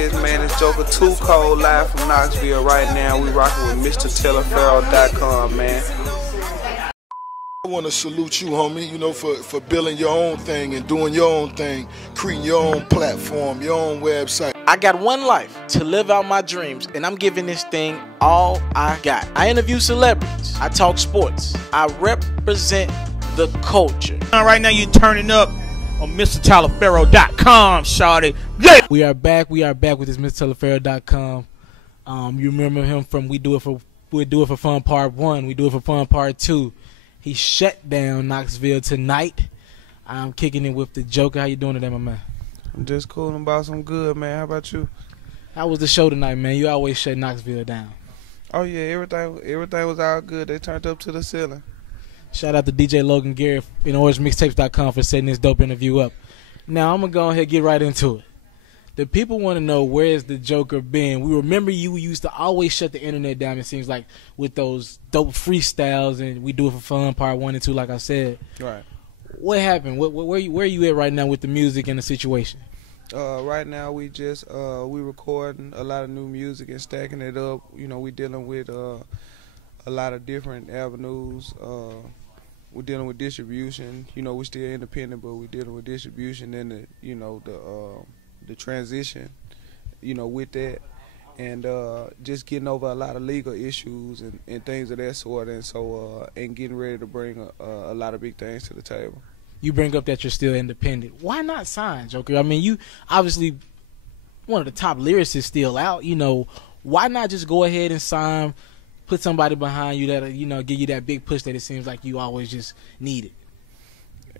is, man, it's Joker 2 Cold live from Knoxville right now. We rocking with Mr. Taliaferro.com, man. I want to salute you, homie, you know, for building your own thing and doing your own thing, creating your own platform, your own website. I got one life to live out my dreams, and I'm giving this thing all I got. I interview celebrities. I talk sports. I represent the culture. Right now you're turning up on MrTaliaferro.com, shawty. Yeah! We are back with this MrTaliaferro.com. You remember him from We Do It for Fun Part 1. We Do It for Fun Part 2. He shut down Knoxville tonight. I'm kicking it with the Joker. How you doing today, my man? I'm just cool about some good, man. How about you? How was the show tonight, man? You always shut Knoxville down. Oh yeah, everything was all good. They turned up to the ceiling. Shout out to DJ Logan Gary and OrangeMixtapes.com for setting this dope interview up. Now I'm gonna go ahead and get right into it. The people want to know, where's the Joker been? We remember you used to always shut the internet down, it seems like, with those dope freestyles, and We Do It for Fun Part 1 and 2, like I said. Right. What happened? Where are you at right now with the music and the situation? Right now we just we recording a lot of new music and stacking it up. You know, we dealing with a lot of different avenues. We're dealing with distribution. You know, we're still independent, but we're dealing with distribution and the transition, you know, with that, and just getting over a lot of legal issues and things of that sort, and so and getting ready to bring a lot of big things to the table. You bring up that you're still independent. Why not sign, Joker? I mean, you obviously one of the top lyricists still out. You know, why not just go ahead and sign, put somebody behind you that, you know, give you that big push that it seems like you always just needed?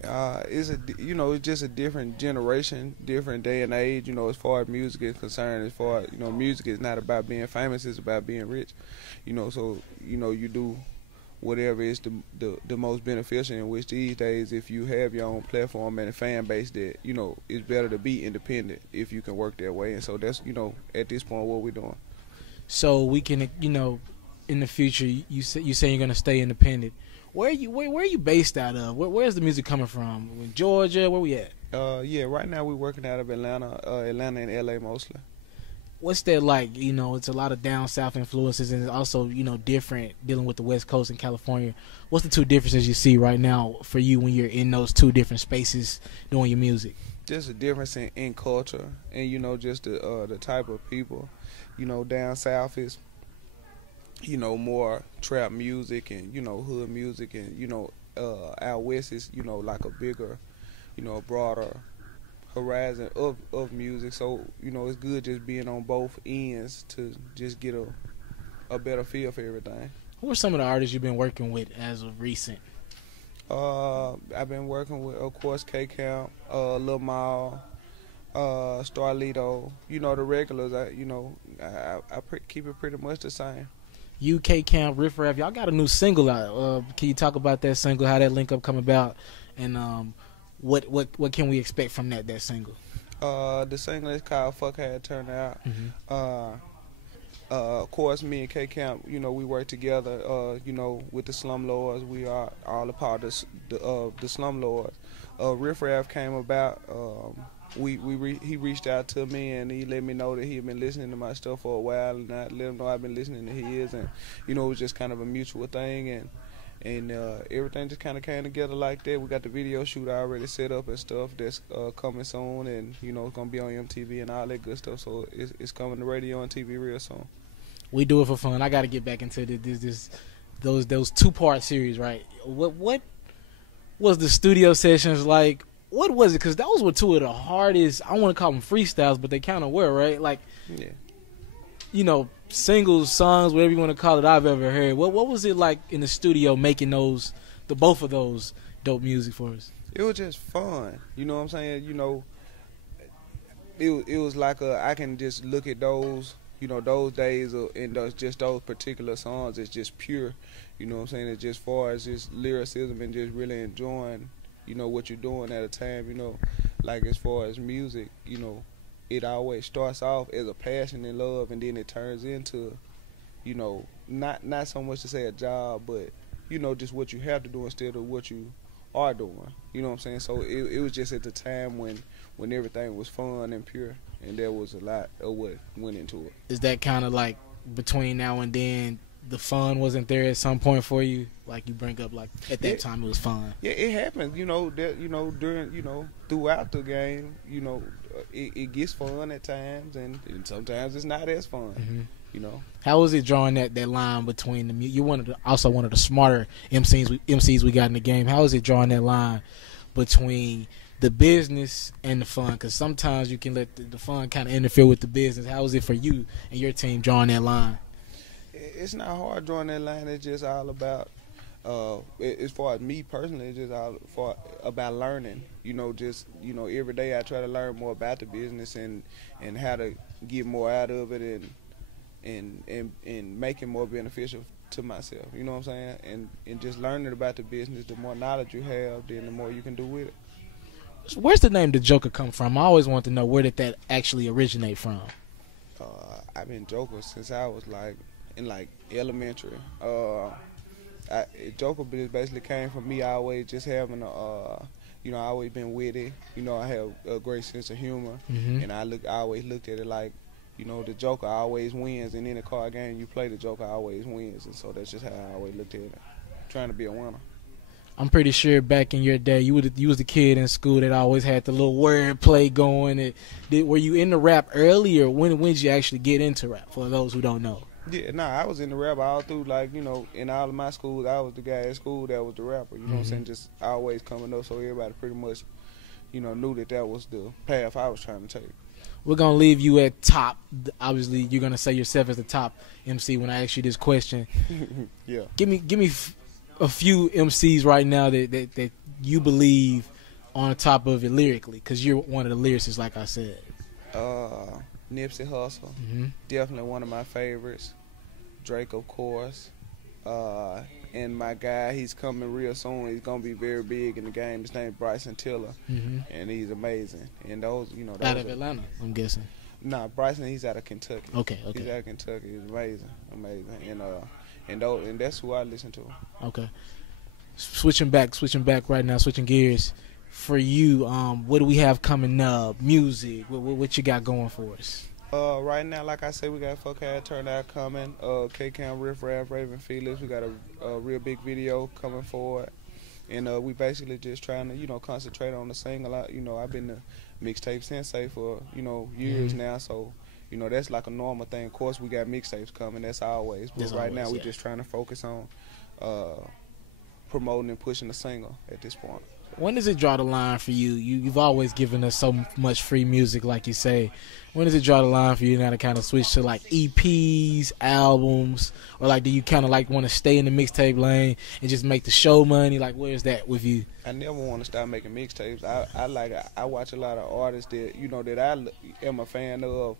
It's just a different generation, different day and age. You know, as far as music is concerned, as far as, you know, music is not about being famous; it's about being rich. You know, so you know, you do whatever is the most beneficial. In which these days, if you have your own platform and a fan base, that, you know, it's better to be independent if you can work that way. And so that's, you know, at this point what we're doing. So we can, you know, in the future, you say you're gonna stay independent. Where are you based out of? Where's the music coming from? In Georgia? Where we at? Yeah, right now we're working out of Atlanta and LA mostly. What's that like? You know, it's a lot of down south influences, and it's also, you know, different dealing with the West Coast and California. What's the two differences you see right now for you when you're in those two different spaces doing your music? Just a difference in culture, and, you know, just the type of people. You know, down south is, you know, more trap music and, you know, hood music, and, you know, out west is, you know, like a bigger, you know, broader horizon of music. So, you know, it's good just being on both ends to just get a better feel for everything. Who are some of the artists you've been working with as of recent? I've been working with, of course, K-Camp, Lil Mal, Starlito, you know, the regulars. I keep it pretty much the same. UK Camp, Riff Raff, y'all got a new single out. Can you talk about that single, how that link up come about, and what can we expect from that single? The single is called Fuck How It Turned Out. Mm-hmm. Of course, me and K Camp, you know, we work together. You know, with the Slumlords, we are all a part of the Slumlords. Riff Raff came about. He reached out to me and he let me know that he had been listening to my stuff for a while, and I let him know I've been listening to his, and, you know, it was just kind of a mutual thing, and everything just kind of came together like that. We got the video shoot already set up and stuff that's coming soon, and, you know, it's gonna be on MTV and all that good stuff. So it's coming to radio and TV real soon. We Do It for Fun. I got to get back into those 2-part series, right? What was the studio sessions like? What was it? Because those were two of the hardest, I want to call them freestyles, but they kind of were, right? Like, yeah, you know, singles, songs, whatever you want to call it, I've ever heard. What was it like in the studio making both of those dope music for us? It was just fun. You know what I'm saying? You know, it was like I can just look at those, you know, those days and those particular songs. It's just pure. You know what I'm saying? It's just far as just lyricism and just really enjoying, you know, what you're doing at a time. You know, like as far as music, you know, it always starts off as a passion and love, and then it turns into, you know, not so much to say a job, but, you know, just what you have to do instead of what you are doing. You know what I'm saying? So it was just at the time when everything was fun and pure. and there was a lot of what went into it. Is that kind of like between now and then the fun wasn't there at some point for you? Like you bring up, like at that time it was fun. Yeah, it happens. During throughout the game, it gets fun at times, and sometimes it's not as fun. Mm-hmm. How was it drawing that line between the you also one of the smarter MCs we got in the game? How is it drawing that line between the business and the fun? Because sometimes you can let the fun kind of interfere with the business. How is it for you and your team drawing that line? It's not hard drawing that line. It's just all about, as far as me personally, it's just all about learning. Every day I try to learn more about the business and how to get more out of it and make it more beneficial to myself. You know what I'm saying? And just learning about the business, the more knowledge you have, then the more you can do with it. Where's the name The Joker come from? I always want to know, where did that actually originate from? I've been Joker since I was in elementary. Joker basically came from me always just having I always been witty. I have a great sense of humor, and I always looked at it like, the Joker always wins. In any card game you play, the Joker always wins, and so that's just how I always looked at it, trying to be a winner. I'm pretty sure back in your day, you was the kid in school that always had the little word play going. Were you into rap early, or when did you actually get into rap, for those who don't know? Yeah, I was in the rap all through, in all of my schools, I was the guy at school that was the rapper, what I'm saying, just always coming up, so everybody pretty much, knew that was the path I was trying to take. We're going to leave you at top. Obviously, you're going to say yourself as the top MC when I ask you this question. Yeah. Give me a few MCs right now that you believe on top of it lyrically, because you're one of the lyricists, like I said. Nipsey Hussle, definitely one of my favorites. Drake, of course. And my guy, he's coming real soon. He's gonna be very big in the game. His name's Bryson Tiller, and he's amazing. And those out of Atlanta, I'm guessing. Nah, Bryson, he's out of Kentucky. Okay. He's out of Kentucky. He's amazing. And that's who I listen to. Okay. Switching back right now. Switching gears. For you, what do we have coming up? Music. What you got going for us? Right now, like I said, we got Fuck Had Turned Out coming. K-Cam, Riff Raff, Raven Felix. We got a real big video coming forward. And we basically just trying to, concentrate on the single. I've been the mixtape sensei for, years now. So, that's like a normal thing. Of course, we got mixtapes coming. That's always. But right now, we're just trying to focus on promoting and pushing the single at this point. When does it draw the line for you? You've always given us so much free music, like you say. When does it draw the line for you now to kind of switch to like EPs, albums, or do you kind of want to stay in the mixtape lane and just make the show money? Where's that with you? I never want to stop making mixtapes. I watch a lot of artists that that I am a fan of.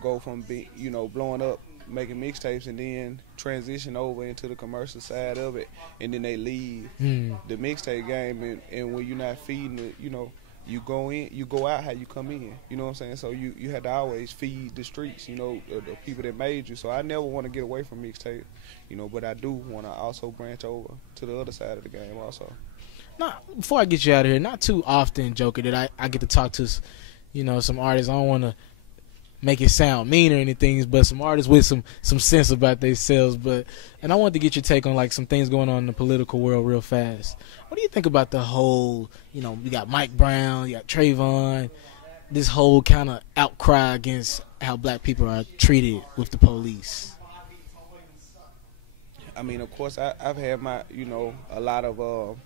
Go from blowing up, making mixtapes, and then transition over into the commercial side of it, and then they leave the mixtape game, and when you're not feeding it, you go in, you go out how you come in. You know what I'm saying? So you have to always feed the streets, the people that made you. So I never want to get away from mixtape, but I do want to also branch over to the other side of the game also. Now, before I get you out of here, not too often, Joker, that I get to talk to, some artists. I don't want to make it sound mean or anything, but some artists with some sense about themselves. And I wanted to get your take on some things going on in the political world real fast. What do you think about the whole, we got Mike Brown, you got Trayvon, this whole kind of outcry against how black people are treated with the police? I mean, of course, I've had my, a lot of,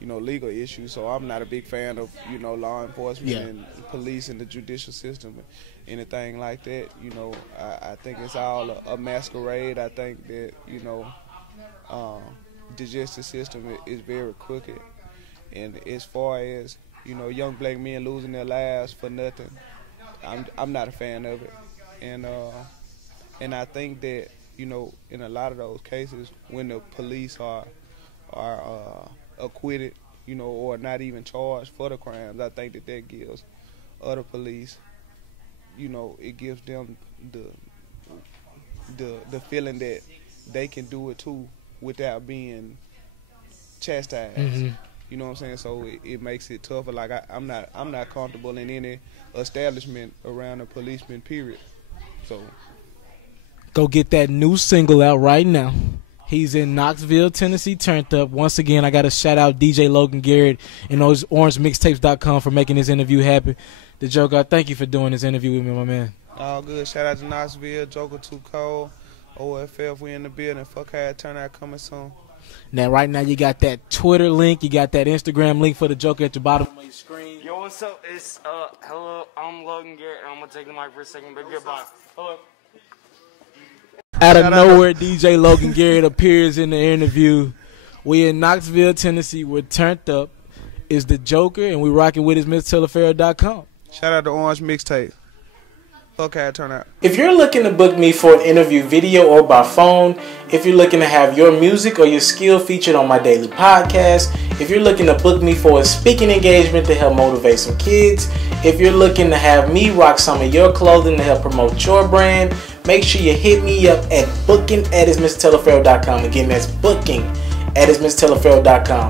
legal issues, so I'm not a big fan of, law enforcement and police and the judicial system, anything like that. I think it's all a masquerade. I think that, the justice system is very crooked. And as far as, young black men losing their lives for nothing, I'm not a fan of it. And I think that, in a lot of those cases, when the police are acquitted, or not even charged for the crimes, I think that gives other police, it gives them the feeling that they can do it too without being chastised. You know what I'm saying? So it makes it tougher. Like I'm not comfortable in any establishment around a policeman. Period. So go get that new single out right now. He's in Knoxville, Tennessee, turned up. Once again, I got to shout out DJ Logan Garrett and OrangeMixtapes.com for making this interview happen. The Joker, I thank you for doing this interview with me, my man. All good. Shout out to Knoxville, Joker Too Cold, OFF, we in the building. Fuck how it turn out coming soon. Now, right now, you got that Twitter link, you got that Instagram link for the Joker at the bottom of your screen. Yo, what's up? It's hello. I'm Logan Garrett, and I'm gonna take the mic for a second, but goodbye. Hello. Out of nowhere, DJ Logan Garrett appears in the interview. We in Knoxville, Tennessee. We're turned up. It's the Joker, and we rocking with his Taliaferro.com. Shout out to Orange Mixtape. Fuck how it turn out. If you're looking to book me for an interview video or by phone, if you're looking to have your music or your skill featured on my daily podcast, if you're looking to book me for a speaking engagement to help motivate some kids, if you're looking to have me rock some of your clothing to help promote your brand, make sure you hit me up at booking@Taliaferro.com. Again, that's booking@Taliaferro.com.